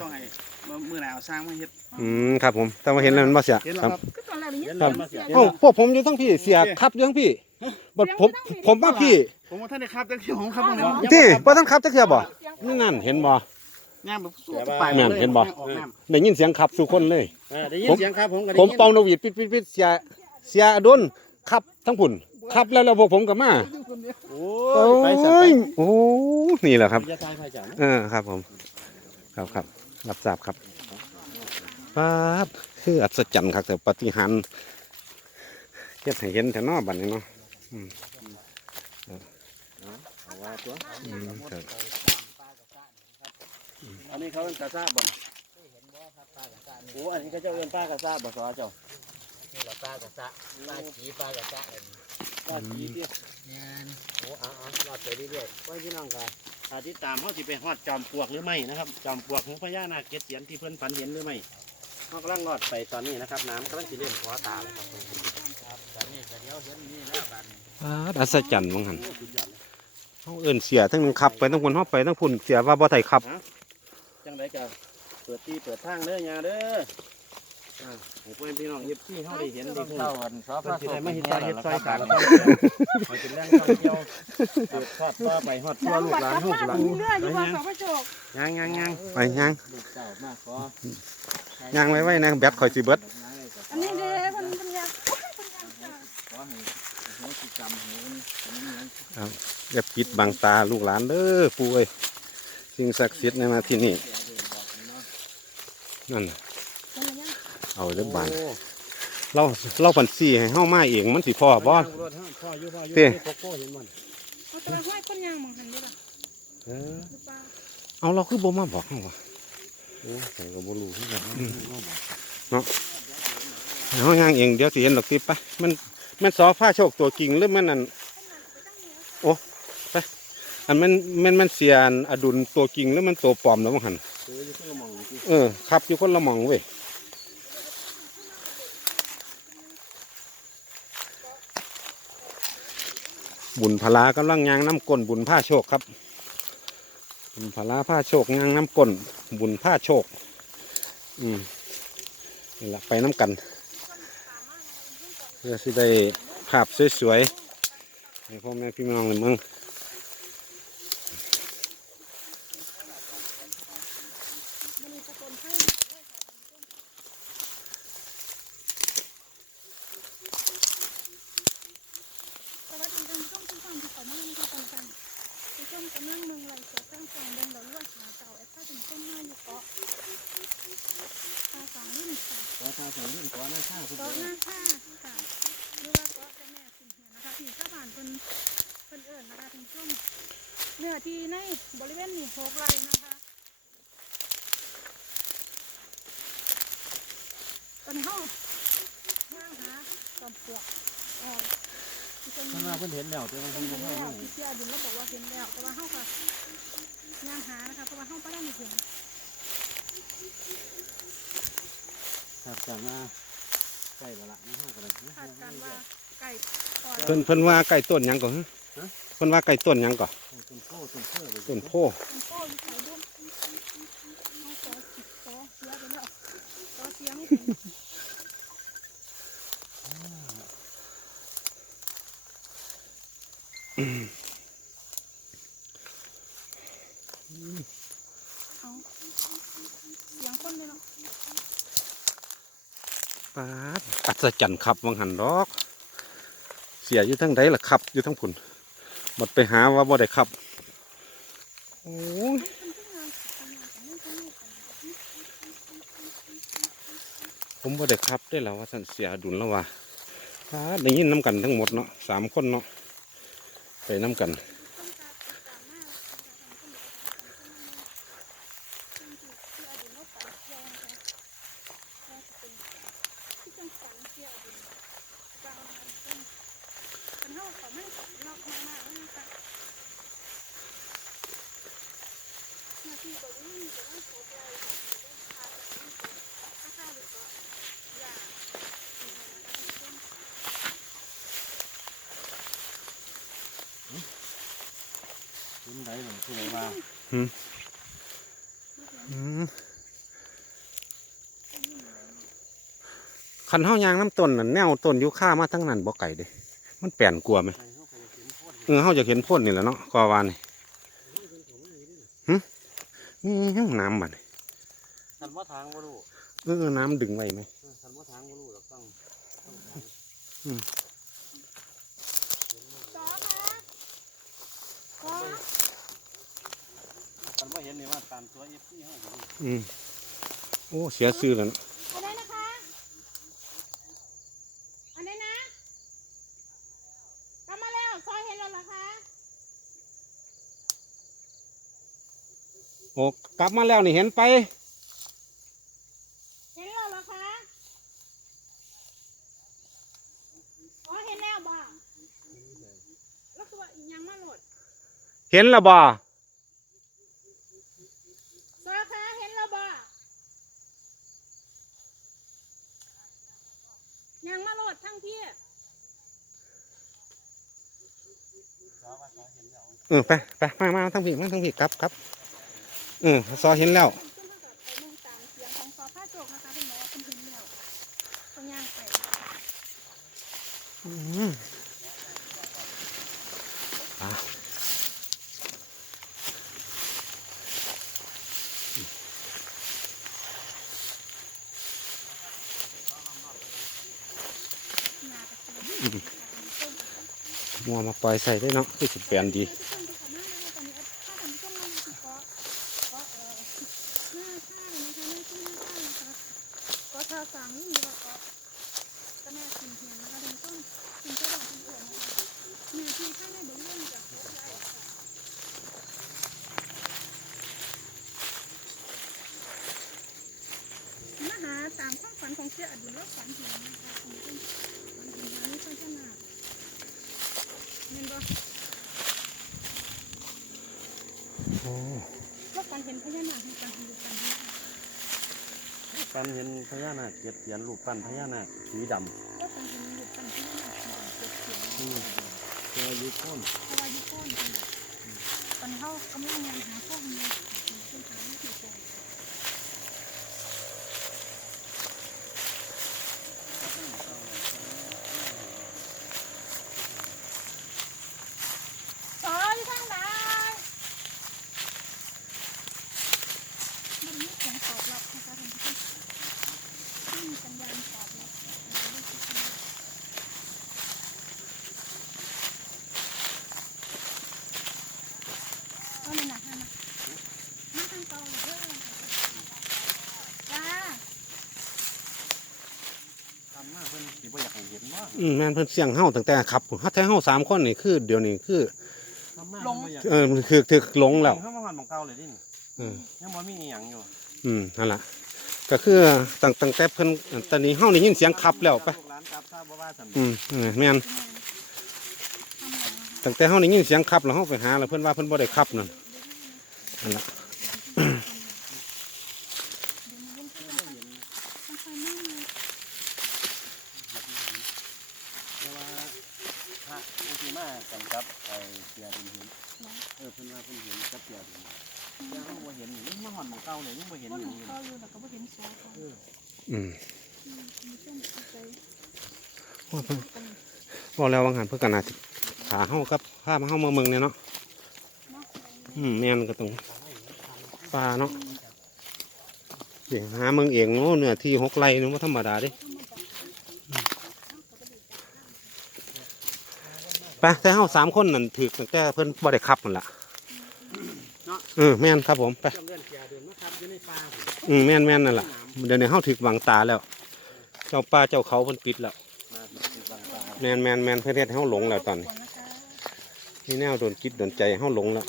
ต้องให้มือหนาวสร้างมาเฮ็ดอืมครับผมแต่ว่าเห็นแล้วมันบ่เสียเห็นคแล้รัวบครับ ก็ตอนแรกนี่เห็นครัแล้วบมาเสียเอ้าพวกผมอยู่ทั้งพี่เสียครับอยู่ทั้งพี่บัดผมผมมาพี่ผมว่าท่านได้ครับแต่ที่ของครับตรงนี้ที่บ่ทันครับจักเทื่อบ่นี่นั่นเห็นบ่ย่างแบบสู้ไปแม่นเห็นบ่ ออกน้ำได้ยินเสียงขับสู่คนเลย อ่าได้ยินเสียงครับผมก็ได้ผมยินเป่านกหวีดปิดปิดปิดเสียเสียอดุลขับทั้งพุ่นขับแล้วแล้วพวกผมก็มาโอ้โอ้ยไปสัตว์ไปยโอ้นี่แหละครับ จะตายไปจ้ะนะเออครับผม ครับครับ รับทราบครับป๊าบคืออัศจรรย์ครับแต่ปาฏิหารย์เฮ็ดให้เห็นแต่นอบัดนี้เนาะอืมเอาว่าตัวอืมครับอันนี้เขาเป็นกระซ่าบ่นโอ้อันนี้เขาเจ้าเอิ้นป้ากระซ่าบ่สอเจ้านี่แหละปลากระสะปลาขีปลากระสะเอ็นป้าจีเตี้ยงานโอ้เอาเอารอดไปเรื่อยๆไว้พี่น้องกัน อาที่ตามเขาสิไปฮอดจอมปลวกหรือไม่นะครับ จอมปลวกของพญานาคเกศเสียนที่เพิ่นฝันเห็นหรือไม่เขากำลังรอดไปตอนนี้นะครับ น้ำกำลังสิเล่นหัวตาเลยครับครับตอนนี้ก็เดี๋ยวเห็นนี่แล้วบันป๊าดอัศจรรย์มั้งหันโอ้สุดยอดเลยเขาเอิ้นเสียทั้งนึงขับไปทั้งพุ่นเฮาไปทั้งพุ่นเสียว่าบ่ไทยขับ จังไรกันเปิดที่เปิดทางเด้อยาเด้อ อ่าให้เพื่อนพี่น้องเย็บที่เขาได้เห็นได้ต้องฮู้เข้ากันซอเพิ่นพระสิโสได้ไม่เห็นซอยซอเฮ็ยดซสาอยรกันแล้วก็เป็นแรงท่องเที่ยวเปิดทอดต่อไปฮอดทั่วลูกหลานฮู้หลานยังยังยังยังไปย่างย่างไว้ไว้นะแบตข่อยสิเบิดอันนี้เด้มันมันยากขอให้โหสิกรรมให้มันมันเหมือย่าปิดบังตาลูกหลานเด้อปู่เอ้ยสิ่งศักดิ์สิทธิ์ในมาที่นี่นั่นนะ เอาเด้อบานโอ้เราเราผันสี่ให้เฮามาเองมันสิพอบ่รถพ่ออยู่พ่ออยู่เต้ โกโก้เห็นมันเอาตัวห้อยคนยางมองหันได้ป่ะเออหรือเปล่าเอาเราคือบ่มาบอกเฮาว่าโอ้ใส่ก็บ่รู้คือกันเฮาย่างเองเดี๋ยวสิเห็นดอกติปะมันมันสอผ้าโชคตัวกิ่งหรือมันอันโอ้ไปอันมันมันมันเสียอันอดุลตัวกิ่งหรือมันตัวปลอมแล้วมั้งหั่นเอออยู่คนละหมองอยู่ที่เออครับอยู่คนละหม่องเว้ย บุญพลากำลังยางน้ำก้นบุญผ้าโชคครับ บุญพลาผ้าโชคยางน้ำก้นบุญผ้าโชค อืมนี่ละไปน้ำกัน เพื่อสิได้ภาพสวยๆให้พ่อแม่พี่น้องเลยมึง มันมีตะโกนให้สวัสดีท่านผู้ชมทุกท่านที่เข้ามาในการกันผู้ชมกำลังเมืองไหลเสือข้างกลางแดงดอกล้วนหาเต่าแอปเปิ้ลถึงต้นไม้อยู่เกาะตาสางรุ่น ค่ะขอทางสั่งเรื่องขอหน้าข้าวทุกเกาะคนหน้าค่าค่ะหรือว่าเกาะเจ้าแม่สิงเหียนะคะที่ชาวบ้านเพิ่นเพิ่นเอิ้นนะคะท่านผู้ชมเนื้อที่ในบริเวณนี้หกไร่นะคะตอนนี้เฮาว่างหาจอมปลวกเอ่อที่เพิ่นข้างหน้าเพิ่นเห็นแล้วแต่ว่าเพิ่เพิ่นนบ่เห็นให้แล้วมาที่เสียดินแล้วบอกว่าเห็นแล้วเพราะว่าเฮาก็ย่างหานะคะเพราะว่าเฮาบ่ได้เห็น ครับจากมาใกล้แล้วล่ะไม่ห้ากันเลยคาดการณ์ว่าไก่ปล่อยเพิ่นเพิ่นว่าไก่ต้นหยังก่อนฮะเพิ่นว่าไก่ต้นหยังก่อนต้นโพต้นเพื่อไปต้นโพมันโป้อยู่ไสด้วยเอาขอขอเสียไปแล้วขอเสียไม่ถึง เอาเสียงคนเลยเนาะ ปาดอัศจรรย์ครับวังหันดอก เสียอยู่ทั้งใดล่ะครับ อยู่ทั้งผุนหมดไปหาว่าบ่ได้ครับโอ้ยผมบ่ได้ครับได้แล้วว่าสันเสียดุลแล้วว่าปาดได้ยินน้ำกันทั้งหมดเนาะสามคนเนาะไปน้ำกัน ที่หนมาองนเฮายางน้ำต้นนั่นแนวต้นยุคามาทั้งนั้นบ่ไก่เด้มันแปลนกลัวไหมเออเฮาจะเห็นพ่นนี่แหละเนาะกอวานนี่มีห้องน้ำบัดนฉันว่าทางบ่รู้เออน้ำดึงไว้ไหมคันว่าทางบ่รู้หราต้องต้องทางอืม Có. สันว่าเห็นนี่ว่าตามตัวเอฟซีเฮาอยู่นี่อืมโอ้เสียซื้อแล้วเนาะอะไรนะคะอะไรนะกลับมาแล้วซอยเห็นแล้วเหรอคะโอ้กลับมาแล้วนี่เห็นไป เห็นแล้วเหรอคะอ๋อเห็นแล้วบ่แล้วคือว่าอีกยังมาโหลด เห็นและบ่ ซอคะเห็นแล้วบ่ยังมาโหล ดทั้งพี่เออไปไปมามาทั้งผีมาทั้งพี่กลับครับเออซอเห็นแล้ว ขึ้นเท่ากับไปเมืองตามเสียงของซอผ้าโจกนะคะเป็นบอกว่าเป็นเห็นแล้วต้องย่างไป อืมอะ นากระสีต้น มัวมาปล่อยใส่ได้เนาะคือสิแปลนดี ทุกคนดูค่ะมากเลยตอนนี้ถ้าทำช่วงนั้นคือก็ก็เออหน้าค่าเลยนะคะหน้าที่หน้าค่านะคะก็ชาสังนี่มีว่าก็ก็แม่กินเพียงนะคะเป็นต้นกินเจ้าดอกเป็นเอื่อนนะคะมีที่ข้างในบริเวณจากหัวใจค่ะมาหาตามความฝันของเจ้าอดุลแล้วฝันเห็นนะคะคุณต้นฝันเห็นหานี่ค่อนข้างหนักเงินบ่ โอ้ ก็การเห็นพญานาคในการเห็นกันนี้ ปันเห็นพญานาคเจ็ดเสียนรูปปั้นพญานาคสีดก็กาเห็นอยู่กันพญานาคที่เกิดเสียงำเจอยุคต้นเพราะว่ายุคก้นตอนเขากำลังงานหาข้อมูลเป็นหาไม่ถูกใจต่ออยู่ทางใดมันมีเสียงตอบรับนะคะท่านผู้ชม อบรับไม่ได้คิดว่าเอาหนักๆนะมาทางตรงเพื่อนจ้าทำมาเพิ่นสิบ่อยากให้เห็นว่าอืมแม่นเพิ่นเสียงเฮาตั้งแต่ขับฮัทแท้เฮาสามคนนี่คือเดี๋ยวนี้คือทำมาเพิ่นบ่อยากเออคือคือหลงแล้วเข้ามาหอนของเก่าเลยดินี่อืม ยังบ่มีอีหยังอยู่ อืมนั่นล่ะ ก็คือตั้งตั้งแต่เพิ่นตอนนี้เฮาได้ยินเสียงขับแล้วไปลูกหลานกลับทราบบ่ว่าซั่นอืมเออแม่นทำหลังนะคะตั้งแต่เฮาได้ยินเสียงขับแล้วเฮาไปหาแล้วเพิ่นว่าเพิ่นบ่ได้ขับนั่นนั่นล่ะค่อยๆนั่งเลยแต่ว่าพระองค์ที่มากำกับไอ้เสียดินหินเออเพิ่นว่าเพิ่นเห็นกับเสียดินหิน บ่เห็นนี่มาหอนของเก่าเลยยังบ่เห็นก็อหยู่นูนี่เข้าอยู่แต่ก็ไม่เห็นสวยเขาอืมมีช่วงใจว่าเพิ่นบอกแล้วว่าหันเพิ่นก็น่าสิหาเฮากับพามาเฮามาเมืองเนี่ยเนาะเนาะอืมแม่นก็ต้งปลาเนาะเดี๋ยวหาเมืองเองเนาะเนื้อที่หกไร่เนาะบ่าธรรมดาเด้ไปแต่เฮาสามคนนั่นถือตั้งแต่เพิ่นบ่ได้ขับนั่นล่ะ เออแม่นครับผมไปจำเรื่องเสียเดินมาครับอยู่ในป่าอืมแม่นแม่นนั่นล่ะเดี๋ยวนี้เฮาถึกวางตาแล้ว เจ้าป่าเจ้าเขาเพิ่นปิดแล้วมาคือบางป่าแม่นแม่นแม่นเพิ่นเฮ็ดให้เฮาหลงแล้วตอนนี้นะคะมีแนวโดนจิตโดนใจให้เฮาหลงแล้ว ไ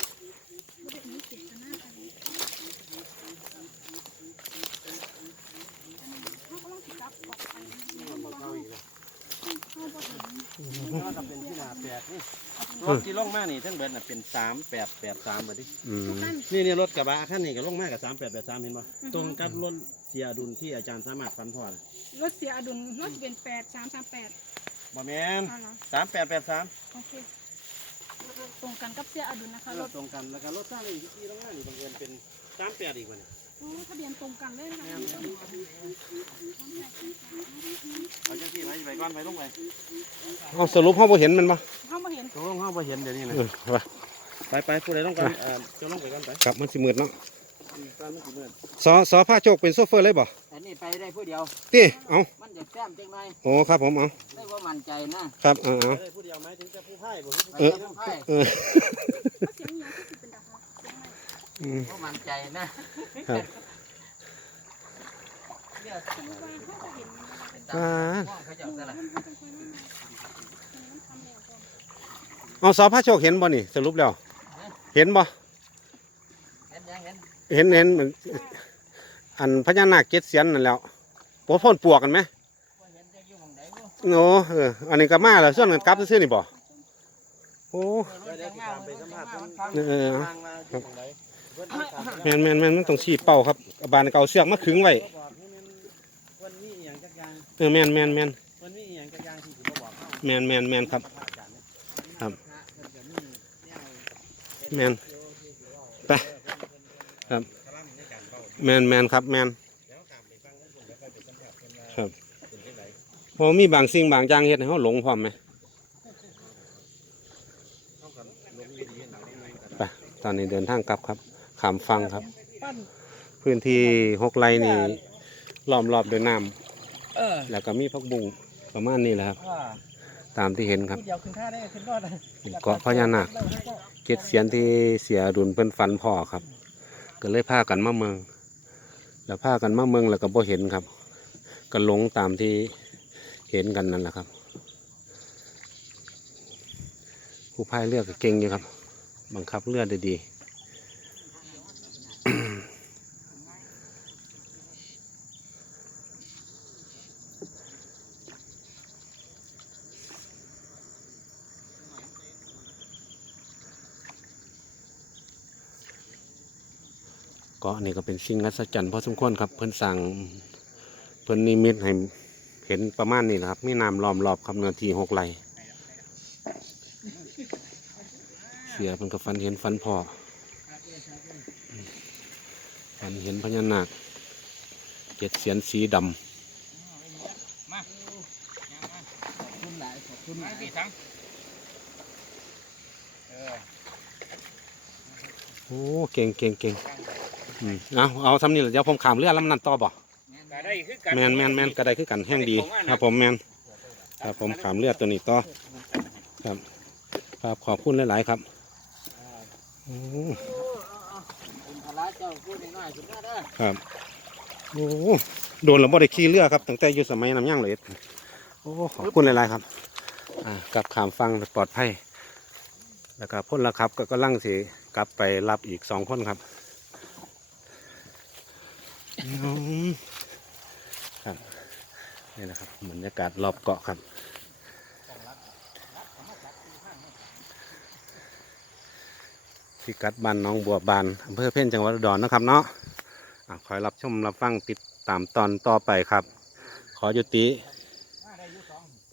ม่ได้มีเจตนาอะไรเขากำลังติดกับออกไปเขาบอกว่า เข้าอีกแล้ว เขาบอกเห็น ก็จะเป็นที่นาแปดนี่ รถที่ลงมานี่ทั้งเบิดน่ะเป็นสามแปดแปดสามบัดนี้อืม นี่นี่รถกระบะคันนี้ก็ลงมากับสามแปดแปดสามเห็นป่ะตรงกับรถเสียดุลที่อาจารย์สามารถฟันพอดรถเสียอดุลรถเป็นแปดสามสามแปดบ่แมนเอาเหรอสามแปดแปดสามโอเคตรงกันกับเสียอดุลนะคะรรถถตรงกันแล้วก็รถสร้างอีกที่ลงมานี่บังเอิญเป็นสามแปดอีกวันนี้ โอ้ทะเบียนตรงกันเลยนะคะท่านผู้ชมเอาจังซี่ไหมไปก่อนไปลงไปเอาสรุปเฮาบ่เห็นมันบ่เข้ามาเห็นตกลงเฮาบ่เห็นเดี๋ยวนี้นะเออว่าไปไปผู้ใดลงกันเอ่อจะลงไปก่อนไปครับมันสิมืดเนาะอืมตอนมันสิมืดสอสอพาโชคเป็นโซเฟอร์เลยบ่อันนี้ไปได้ผู้เดียวติเอามันจะแต้มจังไรโอ้ครับผมเอาได้ว่ามั่นใจนะครับเอาเอาไปได้ผู้เดียวไหมถึงจะผู้พ่ายบ่ไปเออทั้งไพ่เออ ไม่อืมว่ามั่นใจนะครับเนี่ยสมมติว่าเขาจะเห็นมันเป็นตามมองเขาเจ้าหมู่ซะละมันเขาจะคอยนั่งมันทำแล้วก็เอาสอพาโชคเห็นบ่นี่สรุปแล้ว เห็นบ่เห็นยังเห็นเห็นเห็นเหมือนอันพญานาคเจ็ดเสียนนั่นแหล้วโอ้พ่นปวกกันไหมว่าเห็นจะอยู่หมองไหนบ่โอ้เอออันนี้ก็มาแล้วส่วนกันกลับซื่อๆนี่บ่โอ้ไปได้ตามไปสัมภาษณ์เพิ่นเออ เออทางมาอยู่หม้องใดเพิ่นทางไปแม่นแม่นแม่นมันต้องชี้เป้าครับบานเก่าเสือกมาขึงไว้บ่บอกนี่มันเพิ่นมีอีหยังจักอย่างเออแม่นแม่นแม่นเพิ่นมีอีหยังจักอย่างที่สิบ่บอกเฮาแม่นแม่นแม่นครับพระอาจารย์เนี่ยครับพระเพิ่นก็มีแนวแม่นไปครับพลังในการเว้าแม่นแม่นครับแม่นเดี๋ยวตามไปฟังกันพุ่นแล้วค่อยไปสัมภาษณ์เพิ่นว่าครับเป็นจังไดเพอมีบางสิ่งบางอย่างเฮ็ดให้เฮาหลงพร้อมไหมเฮาก็ลงวิธีให้หนังนิดนึงกันไปตอนนี้เดินทางกลับครับ ขามฟังครับ พื้นที่หกไร่นี่ล้อมรอบด้วยน้ำเออแล้วก็มีพักบุ้งประมาณนี้แหละครับว่าตามที่เห็นครับผู้เดียวขึ้นท่าได้ขึ้นรอดได้เป็นเกาะพญานาคเจ็ดเสียนที่เสียดุลเพิ่นฟันพ่อครับ ก็เลยพากันมาเมือง แล้วพากันมาเมืองแล้วก็บ่เห็นครับ ก็หลงตามที่เห็นกันนั่นแหละครับ ผู้พายเรือก็เก่งอยู่ครับ บังคับเรือได้ดี กาะนี่ก็เป็นสิ่งอัศจรรย์พอสมควรครับ เพิ่นสั่งเพิ่นนิมิตให้เห็นประมาณนี้แหละครับมีน้ำล้อมรอบครับเนื้อที่หกไร่เสียเพิ่นก็ฟันเห็นฟันพอฟันเห็นพญานาคเจ็ดเสียนสีดขอบคุณหลาพี่ทั้งำโอ้ เก่งเก่งเก่ง เอาเอาทำนี่แหละเดี๋ยวผมขามเรือลำนั้นต่อบ่ก็ได้คือกันแมนแมนแมนก็ได้คือกันแห้งดีครับผมแมนครับผมขามเรือตัวนี้ต่อครับครับขอบคุณหลาย ๆ ครับโอ้คุณพระเจ้าพูดน้อยๆขึ้นมาเด้อครับโอ้โดนเราบ่ได้ขี่เรือครับตั้งแต่อยู่สมัยน้ำย่างเลยโอ้ขอบคุณหลาย ๆ ครับอ่ากลับขามฟังปลอดภัยแล้วก็พ่นละครับก็กำลังสิกลับไปรับอีกสองคนครับอืม ครับนี่นะครับบรรยากาศรอบเกาะครับพิกัดบ้านน้องบัวบานอำเภอเพ่นจังหวัดอุดรนะครับเนาะอะคอยรับชมรับฟังติดตามตอนต่อไปครับ ขอยุติ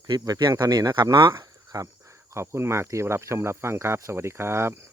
คลิปไปเพียงเท่านี้นะครับเนาะครับ ขอบคุณมากที่รับชมรับฟังครับ สวัสดีครับ